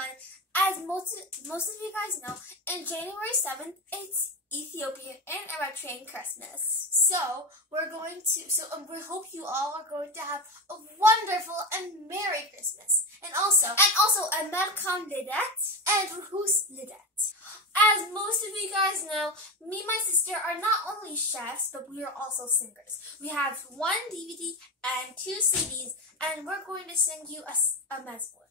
everyone, as most of you guys know, in January 7th, it's Ethiopian and Eritrean Christmas. So we hope you all are going to have a wonderful and Merry Christmas. And also a Melkam Lidet and Ruhus Lidet. As most of you guys know, me and my sister are not only chefs, but we are also singers. We have 1 DVD and 2 CDs, and we're going to sing you a mezmor.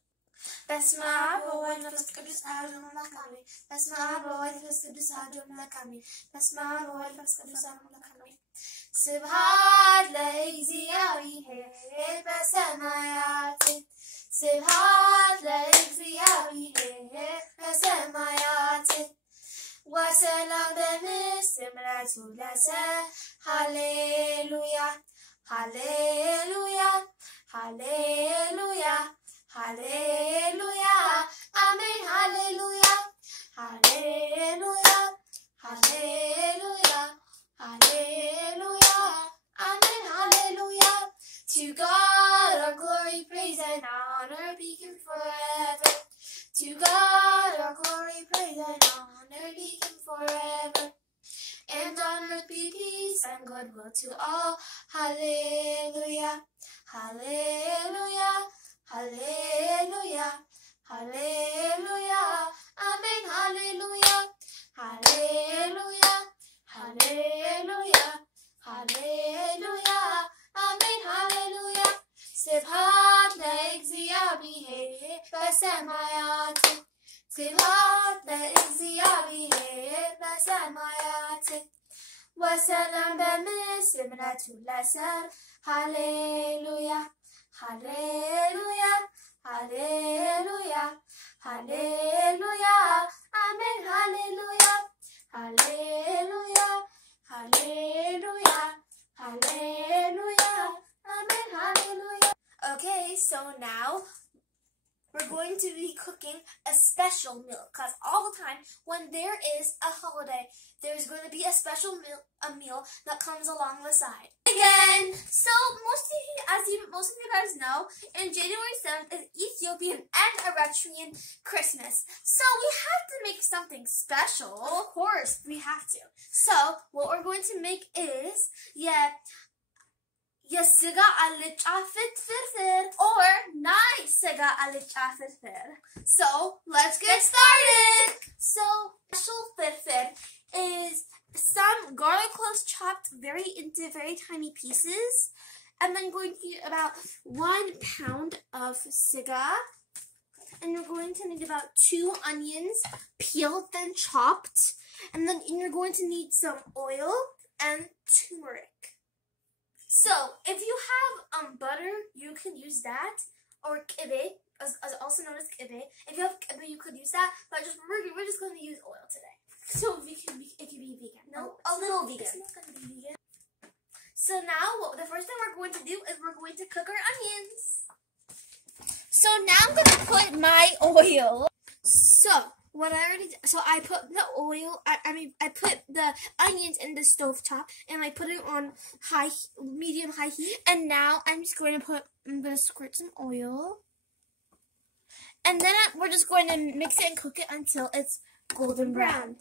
بسم آب و نفس قدوس آدم ملکمی بسم آب و نفس قدوس آدم ملکمی بسم آب و نفس قدوس آدم ملکمی سبحان لإግዚአብሔር በሰማያት سبحان لإግዚአብሔር በሰማያት وسلام በምስራቱ ለሰማይ ሃሌሉያ ሃሌሉያ ሃሌሉያ Hallelujah, Amen, Hallelujah, Hallelujah, Hallelujah, Hallelujah, Amen, Hallelujah. To God our glory, praise and honor be given forever. To God our glory, praise and honor be given forever. And on earth be peace and goodwill to all. Hallelujah, Hallelujah. Hallelujah, Hallelujah, Amen, Hallelujah, Hallelujah, Hallelujah, Hallelujah, Amen, Hallelujah. Sibhat le'Exhiabiheh b'semayat, Sibhat le'Exhiabiheh b'semayat, Wasalam b'misimratu l'asar, Hallelujah. Hallelujah, Hallelujah, Hallelujah, Amen, Hallelujah, Hallelujah, Hallelujah, Hallelujah, Amen, Hallelujah. Okay, so now we're going to be cooking a special meal, because all the time when there is a holiday, there's going to be a special meal that comes along the side. Again, so most of you guys know, in January 7th is Ethiopian and Eritrean Christmas. So we have to make something special. Of course, we have to. So what we're going to make is Sega Alicha Firfir or Nai Sega Alicha Firfir. So let's get started. So special firfir is some garlic cloves chopped into very tiny pieces, and then going to need about 1 pound of siga, and you're going to need about 2 onions peeled and chopped, and then you're going to need some oil and turmeric. So if you have butter, you can use that, or kibe, as also known as kibe. If you have kibe, you could use that, but we're just going to use oil today. So it can be vegan. No, a little vegan. It's not going to be vegan. So now, the first thing we're going to do is we're going to cook our onions. So now I'm going to put my oil. So I put the oil. I put the onions in the stovetop, and I put it on medium high heat. And now I'm going to squirt some oil, and then we're just going to mix it and cook it until it's golden brown.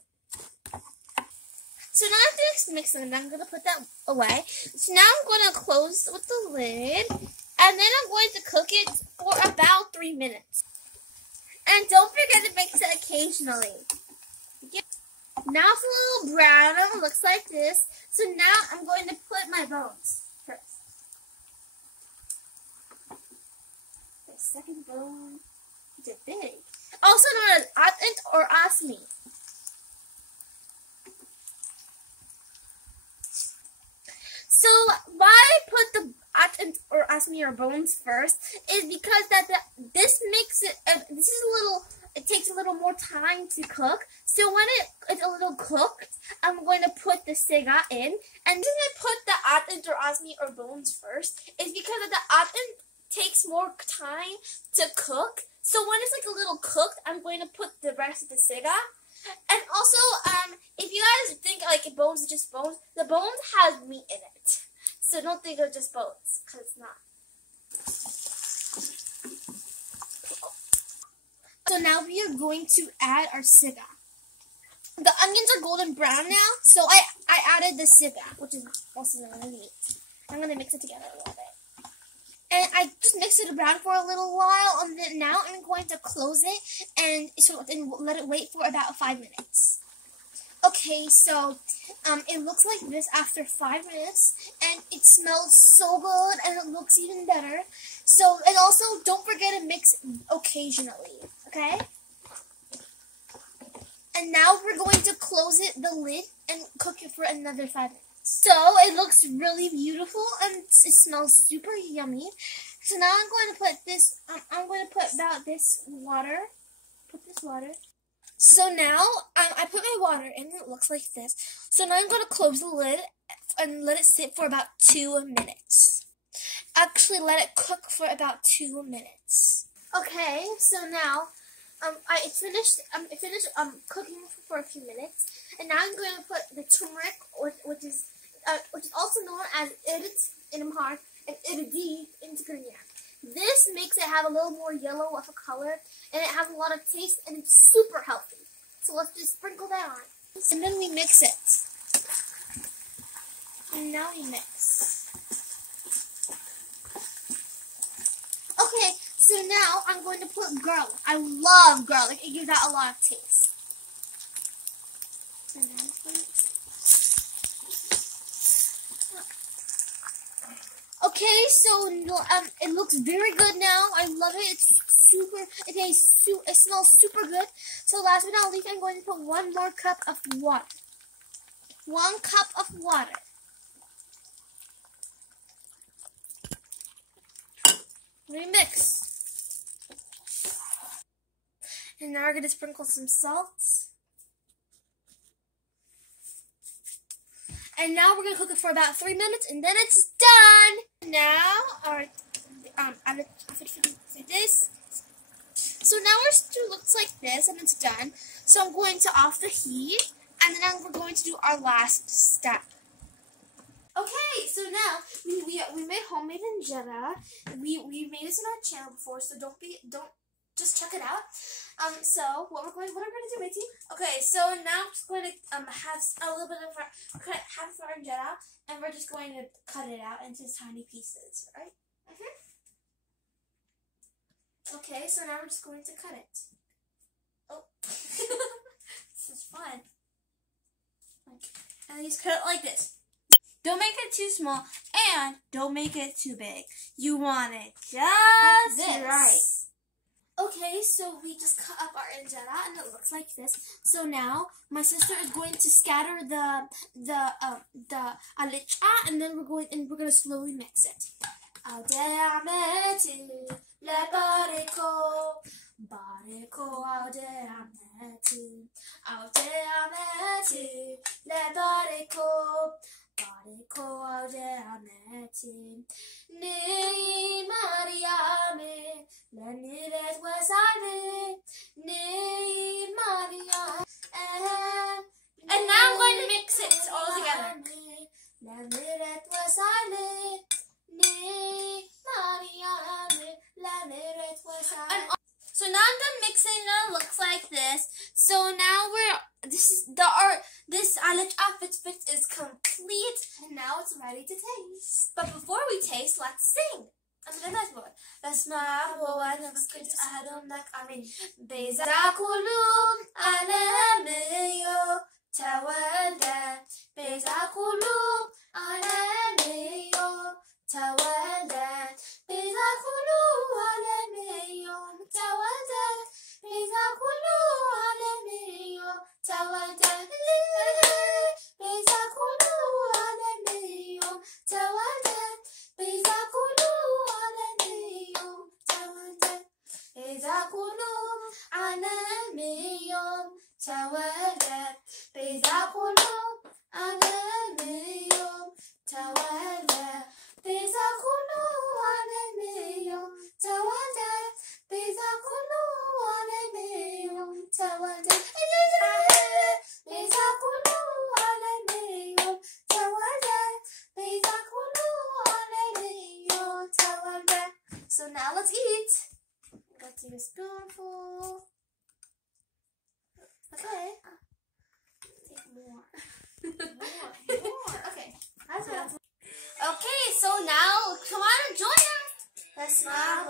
So now after mixing it, I'm going to put that away. So now I'm going to close with the lid, and then I'm going to cook it for about 3 minutes. And don't forget to mix it occasionally. Now it's a little brown, it looks like this. So now I'm going to put my bones first. The second bone, it's big. Also known as atent or asmi. So why I put the atent or asmi or bones first is because this makes it. It takes a little more time to cook. So when it's a little cooked, I'm going to put the siga in. And the reason I put the atent or asmi or bones first is because the atent takes more time to cook. So when it's like a little cooked, I'm going to put the rest of the siga. And also, if you guys think like bones is just bones, the bones has meat in it. So don't think of just bones, because it's not. So now we are going to add our siga. The onions are golden brown now, so I added the siga, which is also known as meat. I'm going to mix it together a little bit. And I just mixed it around for a little while, and then now I'm going to close it and let it wait for about 5 minutes. Okay, so it looks like this after 5 minutes, and it smells so good, and it looks even better. So, and also, don't forget to mix occasionally, okay? And now we're going to close the lid, and cook it for another 5 minutes. So, it looks really beautiful, and it smells super yummy. So now I'm going to put this, I'm going to put about this water. Put this water. So now, I put my water in, it looks like this. So now I'm going to close the lid and let it sit for about 2 minutes. Actually, let it cook for about 2 minutes. Okay, so now, it finished cooking for a few minutes. And now I'm going to put the turmeric, which is also known as irit in Amharic and iridi in Tigrinya. This makes it have a little more yellow of a color, and it has a lot of taste, and it's super healthy. So let's just sprinkle that on. And then we mix it. And now we mix. Okay, so now I'm going to put garlic. I love garlic. It gives out a lot of taste. And then okay, so it looks very good now. I love it. It's super. It smells super good. So last but not least, I'm going to put 1 more cup of water. 1 cup of water. Remix. And now we're going to sprinkle some salt. And now we're going to cook it for about 3 minutes, and then it's done. Now, our this. So now our stew looks like this, and it's done. So I'm going to off the heat, and then we're going to do our last step. Okay, so now we made homemade Ingera. We made this on our channel before, so don't just check it out. So what are we going to do, Matey? Okay, so now I'm just going to have a little bit of our Ingera, and we're just going to cut it out into tiny pieces, right? Okay, so now we're just going to cut it. Oh, this is fun. And you just cut it like this. Don't make it too small, and don't make it too big. You want it just like right. Okay, so we just cut up our Ingera, and it looks like this. So now my sister is going to scatter the alicha, and then we're going to slowly mix it. Le bariko, aude ameti, le bariko, aude ameti, ni Mariame, le niret wasane, ni Mariame. And now I'm going to mix it all together. Le niret wasane, ni Mariame. So now I'm done mixing, and it looks like this. So now this Alicha Firfir is complete, and now it's ready to taste. But before we taste, let's sing. So now let's eat. Got to take a spoonful. Okay. Take more. More. Okay. Okay, so now come on and join us. Let's smile.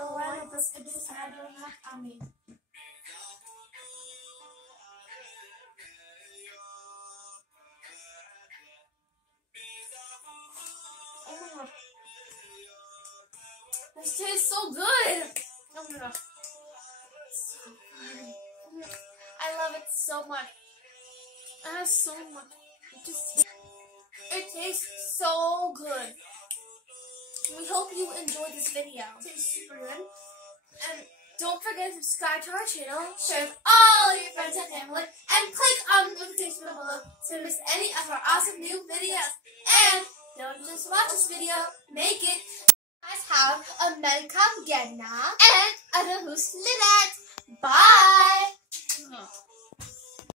Oh my gosh. This tastes so good. Oh my gosh. So good. I love it so much. It has so much. It tastes so good. We hope you enjoyed this video. It tastes super good. And don't forget to subscribe to our channel, share with all your friends and family, and click on the notification bell below to miss any of our awesome new videos. And don't just watch this video, make it. Guys have a melkam genna and adahus lilet. Bye!